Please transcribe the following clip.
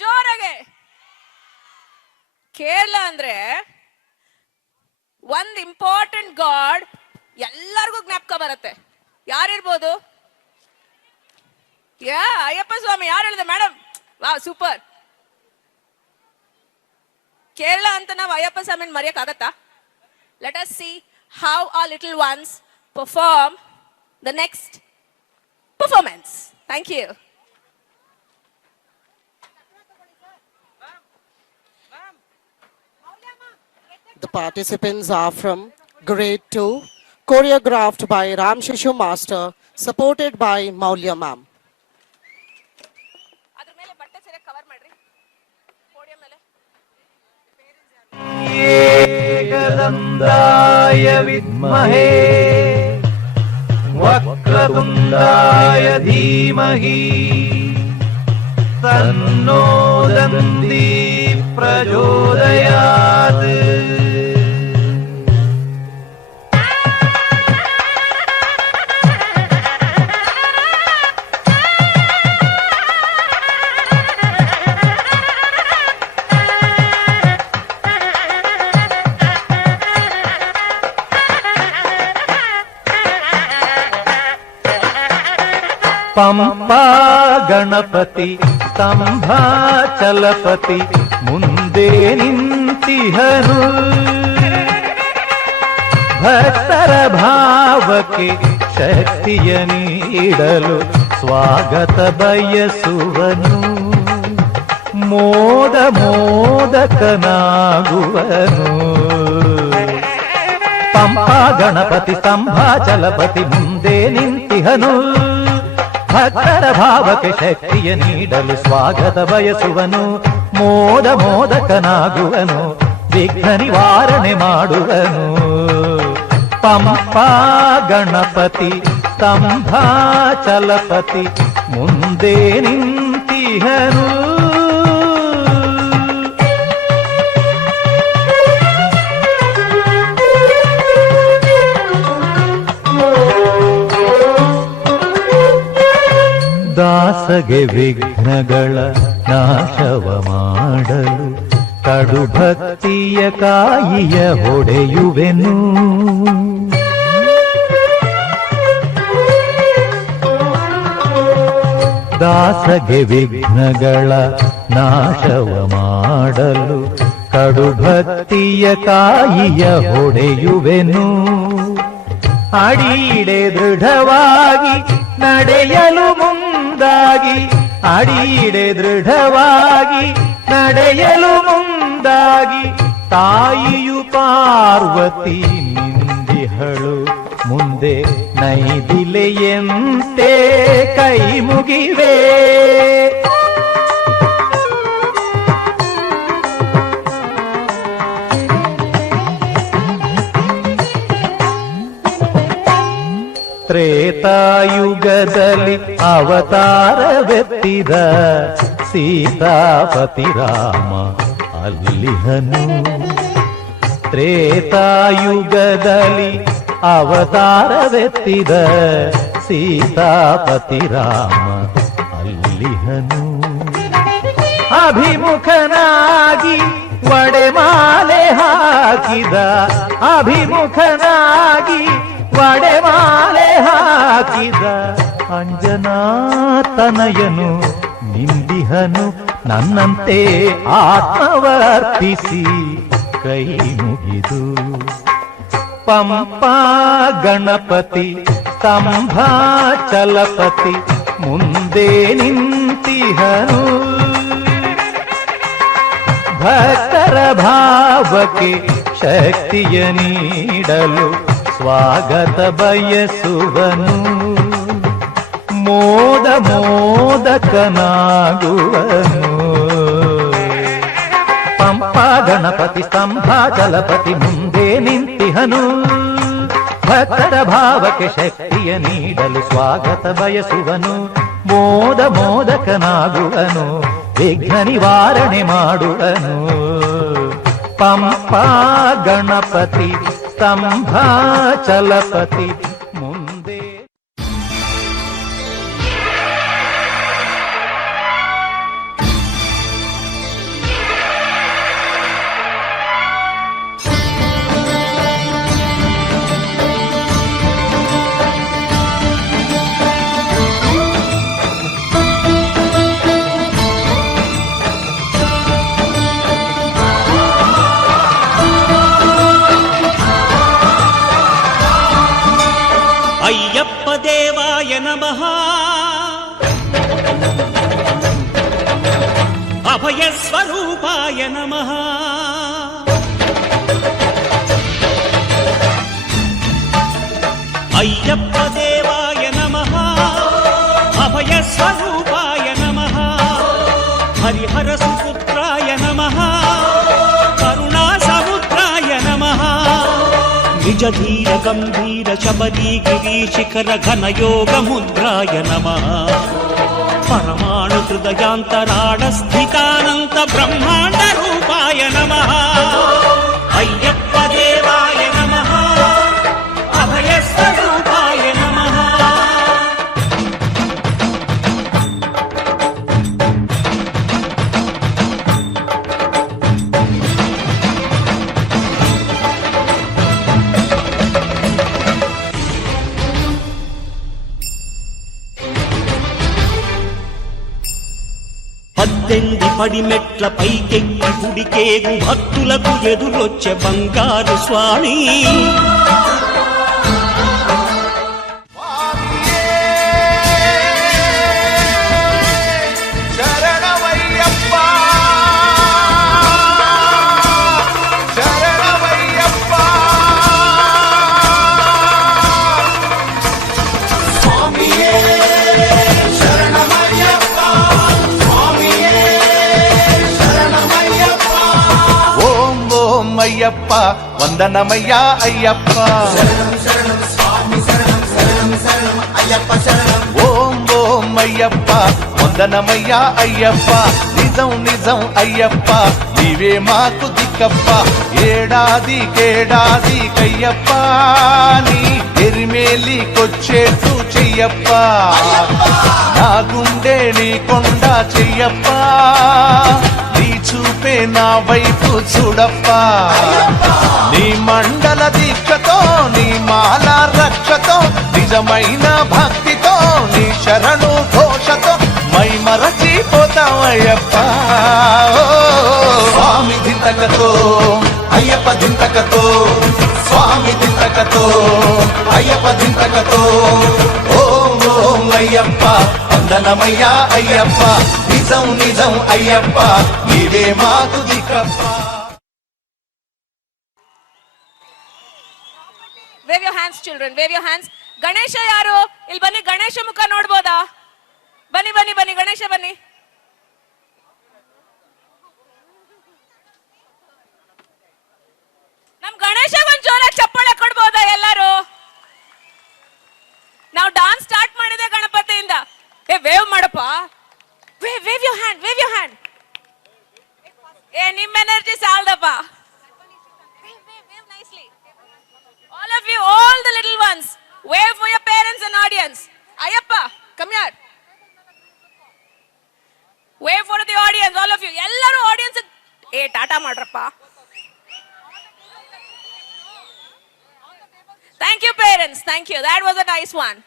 ಜೋರಾಗೆ. ಕೇರಳ ಅಂದ್ರೆ ಒಂದ್ important god ಎಲ್ಲರಿಗೂ ಜ್ಞಾಪಕ ಬರುತ್ತೆ. ಯಾರಿರ್ಬೋದು? ಅಯ್ಯಪ್ಪ ಸ್ವಾಮಿ. ಯಾರು ಹೇಳಿದೆ ಮೇಡಮ್? Wow, super. ಕೇರಳ ಅಂತ ನಾವು ಅಯ್ಯಪ್ಪ ಸ್ವಾಮಿನ ಮರೆಯಕ್ ಆಗತ್ತಾ? Let us see how our little ones perform the next performance. Thank you. The participants are from grade 2, choreographed by Ram Shishu Master, supported by Maulya Ma'am. ಅದರ ಮೇಲೆ ಬಟ್ಟೆ ಸರಿಯಾಗಿ ಕವರ್ ಮಾಡ್ರಿ podium ಮೇಲೆ. ಏಕದಂತಾಯ ವಿದ್ಮಹೇ ವಕ್ರತುಂಡಾಯ ಧೀಮಹಿ ತನ್ನೋ ದಂದಿ ಪ್ರಚೋದಯಾತ್. ಪಂಪಾ ಗಣಪತಿ ಸ್ತಂಭಾಚಲಪತಿ ಮುಂದೆ ನಿಂತಿಹನು. ಭಕ್ತರ ಭಾವಕ್ಕೆ ಶಕ್ತಿಯ ನೀಡಲು ಸ್ವಾಗತ ಬಯಸುವನು. ಮೋದ ಮೋದಕನಾಗುವನು. ಪಂಪಾ ಗಣಪತಿ ಸ್ತಂಭಾಚಲಪತಿ ಮುಂದೆ ನಿಂತಿಹನು. ಭಕ್ತರ ಭಾವಕ್ಕೆ ಶಕ್ತಿಯ ನೀಡಲು ಸ್ವಾಗತ ಬಯಸುವನು. ಮೋದ ಮೋದಕನಾಗುವನು. ವಿಘ್ನ ನಿವಾರಣೆ ಮಾಡುವನು. ಪಂಪಾ ಗಣಪತಿ ಸ್ತಂಭಾಚಲಪತಿ ಮುಂದೆ ನಿಂತಿಹನು. ದಾಸಗೆ ವಿಘ್ನಗಳ ನಾಶವ ಮಾಡಲು ಕಡು ಭಕ್ತಿಯ ಕಾಯಿಯ ಹೊಡೆಯುವೆನು. ದಾಸಗೆ ವಿಘ್ನಗಳ ನಾಶವ ಮಾಡಲು ಕಡು ಭಕ್ತಿಯ ಕಾಯಿಯ ಹೊಡೆಯುವೆನು. ಅಡಿಯಿಡೆ ದೃಢವಾಗಿ ನಡೆಯಲು ಮುಂದಾಗಿ, ಅಡಿಯಿಡೆ ದೃಢವಾಗಿ ನಡೆಯಲು ಮುಂದಾಗಿ ತಾಯಿಯು ಪಾರ್ವತಿ ನಿಂದಿಹಳು. ಮುಂದೆ ನೈದಿಲೆಯಂತೆ ಕೈ ಮುಗಿವೆ. ತ್ರೇತಾಯುಗದಲ್ಲಿ ಅವತಾರವೆತ್ತಿದ ಸೀತಾಪತಿ ರಾಮ ಅಲ್ಲಿಹನು. ತ್ರೇತಾಯುಗದಲ್ಲಿ ಅವತಾರವೆತ್ತಿದ ಸೀತಾಪತಿ ರಾಮ ಅಲ್ಲಿಹನು. ಅಭಿಮುಖನಾಗಿ ಒಡೆಮಾಲೆ ಹಾಕಿದ, ಅಭಿಮುಖನಾಗಿ ಒಡೆಮಾಲೆ ಹಾಕಿದ ಅಂಜನಾತನಯನು ನಿಂದಿಹನು. ನನ್ನಂತೆ ಆತ್ಮವರ್ಪಿಸಿ ಕೈ ಮುಗಿದು. ಪಂಪಾ ಗಣಪತಿ ಸ್ತಂಭಾಚಲಪತಿ ಮುಂದೆ ನಿಂತಿಹನು. ಭಕ್ತರ ಭಾವಕ್ಕೆ ಶಕ್ತಿಯ ನೀಡಲು ಸ್ವಾಗತ ಬಯಸುವನು. ಮೋದ ಮೋದಕನಾಗುವನು. ಪಂಪಾ ಗಣಪತಿ ಸ್ತಂಭಾಚಲಪತಿ ಮುಂದೆ ನಿಂತಿಹನು. ಭಕ್ತರ ಭಾವಕ್ಕೆ ಶಕ್ತಿಯ ನೀಡಲು ಸ್ವಾಗತ ಬಯಸುವನು. ಮೋದ ಮೋದಕನಾಗುವನು. ವಿಘ್ನ ನಿವಾರಣೆ ಮಾಡುವನು. ಪಂಪಾ ಗಣಪತಿ ಸ್ತಂಭಾಚಲಪತಿ ಮುಂದೆ. నమః అభయస్వరూపాయ నమః అయ్యప్ప దేవాయ నమః అభయస్వరూపాయ నమః హరిహర సుపుత్రాయ నమః కరుణా సముద్రాయ నమః నిజ ధీర గంభీర శబరీ గిరీశిఖర ఘనయోగ ముద్రాయ నమః పరమాణు హృదయాంతరాళ స్థితానంత బ్రహ్మాండ రూపాయ నమః అయ్యప్ప దేవాయ నమః అభయస్వరూపాయ నమః పద్దెనిమిది పడిమెట్ల పైకెక్కి గుడికేగు భక్తులకు ఎదురొచ్చే బంగారు స్వామి అయ్యప్ప వందనమయ్యా అయ్యప్ప ఓం ఓం అయ్యప్ప వందనమయ్యా అయ్యప్ప నిజం నిజం అయ్యప్ప నీవే మాకు దిక్కప్ప ఏడాది కయ్యప్ప నీ ఎరిమేలికొచ్చేట్టు చెయ్యప్ప నా గుండె నీ కొండ చెయ్యప్ప చూపే నా వైపు చూడప్ప నీ మండల దీక్షతో నీ మాల రక్షతో నిజమైన భక్తితో నీ శరణు ఘోషతో మై మరచిపోతామయ్యప్ప స్వామి దింతకతో అయ్యప్ప దింతకతో స్వామి దింతకతో అయ్యప్ప దింతకతో ఓం ఓం అయ్యప్ప వందనమయ్యా అయ్యప్ప నిజం నిజం అయ్యప్ప నీవే మాకు దిక్కప్ప. Wave your hands, children. Wave your hands. Ganesha ಯಾರು? ಇಲ್ಲಿ ಬನ್ನಿ, ಗಣೇಶ ಮುಖ ನೋಡ್ಬೋದಾ? ಬನ್ನಿ ಬನ್ನಿ ಬನ್ನಿ, ಗಣೇಶ ಬನ್ನಿ. ನಮ್ ಗಣೇಶ ಒಂದ್ ಜೋರಾಗಿ ಚಪ್ಪಾಳೆ ಕೊಡ್ಬೋದಾ ಎಲ್ಲರೂ? ನಾವು ಡಾನ್ಸ್ ಸ್ಟಾರ್ಟ್ ಮಾಡಿದೆ ಗಣಪತಿಯಿಂದ. ವೇವ್ ಮಾಡಪ್ಪ. Wave your hand, wave your hand. ನಿಮ್ಮ energy ಸಾಲ್ದಪ್ಪ. Wave nicely. All of you, all the little ones, wave for your parents and audience. Ayappa, come here. Wave for the audience, all of you. Ellaru audience, tata madrappa. Thank you, parents. Thank you. That was a nice one.